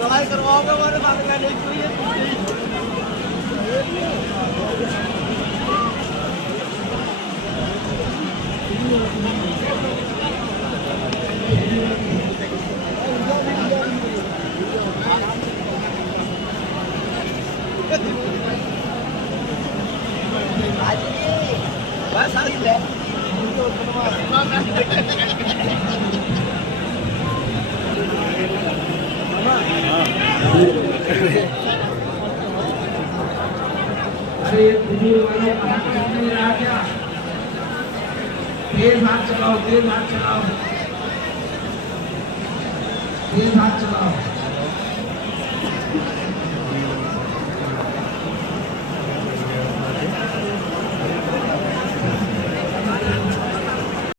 लड़ाई करवाओगे हमारे साथ क्या नहीं कोई है बस आ गई अरे ये बुजुर्ग वालों का हाथ नहीं रहा क्या? तेज हाथ चलाओ, तेज हाथ चलाओ, तेज हाथ चलाओ।